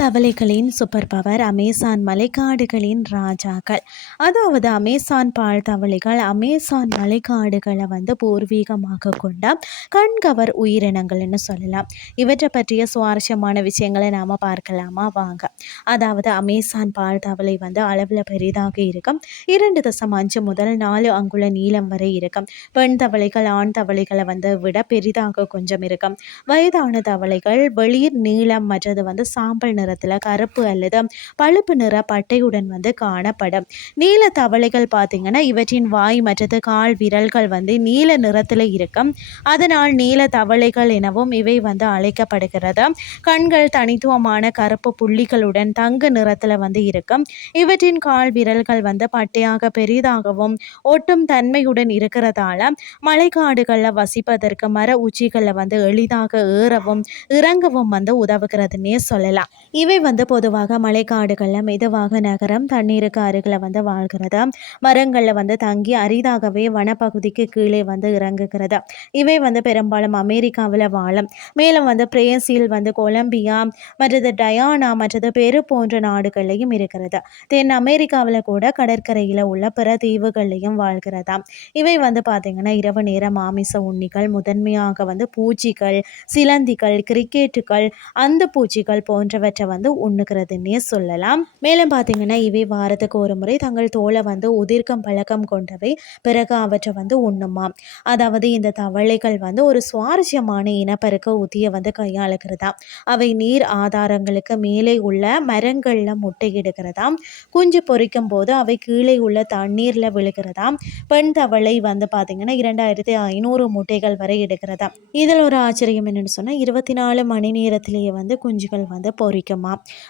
தவளைகளின் super power Amazon மலைக்காடுகளின் ராஜாக்கள். அதாவது அமேசான் பால் தவளைகள் அமேசான் மலைக்காடுகளை வந்து பூர்வீகமாக கொண்ட கண்கவர் உயிரினங்கள்னு சொல்லலாம். இவற்றை பற்றிய சுவாரஸ்யமான விஷயங்களை நாம் பார்க்கலாமா? வாங்க. அதாவது அமேசான் பால் தவளை வந்து அளவில் பெரிதாக இருக்கும். இரண்டு தசம் அஞ்சு முதல் நாலு அங்குல நீளம் வரை இருக்கும். பெண் தவளைகள் ஆண் தவளைகளை வந்து விட பெரிதாக கொஞ்சம் இருக்கும். வயதான தவளைகள் வெளிர் நீளம் மற்றது வந்து சாம்பல் நிறத்தில் கருப்பு அல்லது பழுப்பு நிற பட்டையுடன் வந்து காணப்படும். நீல தவளைகள் பார்த்தீங்கன்னா இவற்றின் வாய் மற்றது கால் விரல்கள் வந்து நீல நிறத்தில் இருக்கும். அதனால் நீல தவளைகள் எனவும் இவை வந்து அழைக்கப்படுகிறது. கண்கள் தனித்துவமான கருப்பு புள்ளிகளுடன் தங்க நிறத்தில் வந்து இருக்கும். இவற்றின் கால் விரல்கள் வந்து பட்டையாக பெரிதாகவும் ஒட்டும் தன்மையுடன் இருக்கிறதால மலைக்காடுகளில் வசிப்பதற்கு மர உச்சிகளில் வந்து எளிதாக ஏறவும் இறங்கவும் வந்து உதவுகிறதுனே சொல்லலாம். இவை வந்து பொதுவாக மலைக்காடுகளில் மெதுவாக நகரம் தண்ணீருக்கு அருகில் வந்து வாழ்கிறது. மரங்களில் வந்து தங்கி அரிதாகவே வனப்பகுதிக்கு கீழே வந்து இறங்குகிறது. இவை வந்து பெரும்பாலும் அமெரிக்காவில் வாழும். மேலும் வந்து பிரேசில் வந்து கொலம்பியா மற்றது டயானா மற்றது பெரு போன்ற நாடுகள்லையும் இருக்கிறது. தென் அமெரிக்காவில் கூட கடற்கரையில் உள்ள பிற தீவுகள்லையும் வாழ்கிறதா? இவை வந்து பார்த்திங்கன்னா இரவு நேர மாமிச உண்ணிகள் முதன்மையாக வந்து பூச்சிகள் சிலந்திகள் கிரிக்கெட்டுகள் அந்த பூச்சிகள் போன்றவற்றை வந்து உண்ணுகிறதுன்னே சொல்லலாம். மேலும் பார்த்தீங்கன்னா இவை வாரத்துக்கு ஒரு முறை தங்கள் தோலை வந்து உதிர்க்கும் பழக்கம் கொண்டவை. பிறகு அவற்றை வந்து உண்ணுமாம் அதாவது இந்த தவளைகள் வந்து ஒரு சுவாரஸ்யமான இனப்பெருக்க உத்தியை வந்து கையாளுகிறதா? அவை நீர் ஆதாரங்களுக்கு மேலே உள்ள மரங்களில் முட்டையிடுகிறதாம் குஞ்சு பொறிக்கும் போது அவை கீழே உள்ள தண்ணீரில் விழுகிறதாம் பெண் தவளை வந்து பார்த்தீங்கன்னா இரண்டாயிரத்தி ஐநூறு முட்டைகள் வரை எடுக்கிறதா இதில் ஒரு ஆச்சரியம் என்னென்னு சொன்னால் இருபத்தி நாலு மணி நேரத்திலேயே வந்து குஞ்சுகள் வந்து பொறிக்குமா.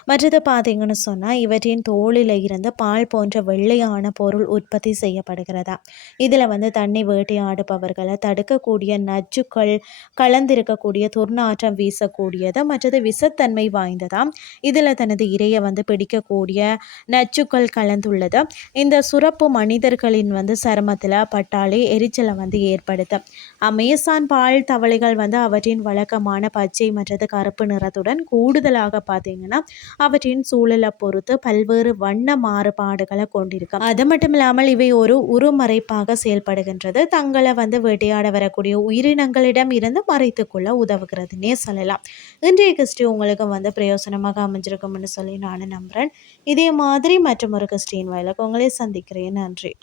மற்றது பார்த்தீங்கன்னு சொன்னால் இவற்றின் தோளில் இருந்து பால் போன்ற வெள்ளையான பொருள் உற்பத்தி செய்யப்படுகிறதா? இதில் வந்து தண்ணி வேட்டையாடுபவர்களை தடுக்கக்கூடிய நச்சுக்கள் கலந்திருக்கக்கூடிய துர்நாற்றம் வீசக்கூடியது மற்றது விசத்தன்மை வாய்ந்ததா? இதில் தனது இரையை வந்து பிடிக்கக்கூடிய நச்சுக்கள் கலந்துள்ளது. இந்த சுரப்பு மனிதர்களின் வந்து சருமத்தில் பட்டாலே எரிச்சலை வந்து ஏற்படுத்தும் அமேசான் பால் தவளைகள் வந்து அவற்றின் வழக்கமான பச்சை மற்றது கருப்பு நிறத்துடன் கூடுதலாக பார்த்தீங்கன்னா அவற்றின் சூழலை பொறுத்து பல்வேறு வண்ண மாறுபாடுகளை கொண்டிருக்கும். அது மட்டும் இல்லாமல் இவை ஒரு உருமறைப்பாக செயல்படுகின்றது. தங்களை வந்து வேட்டையாட வரக்கூடிய உயிரினங்களிடம் இருந்து மறைத்து கொள்ள உதவுகிறதுனே சொல்லலாம். இன்றைய கிறிஸ்டி உங்களுக்கு வந்து பிரயோசனமாக அமைஞ்சிருக்கும்னு சொல்லி நான் நம்புகிறேன் இதே மாதிரி மற்றும் ஒரு கிறிஸ்டின் வயலுக்கு உங்களை சந்திக்கிறேன். நன்றி.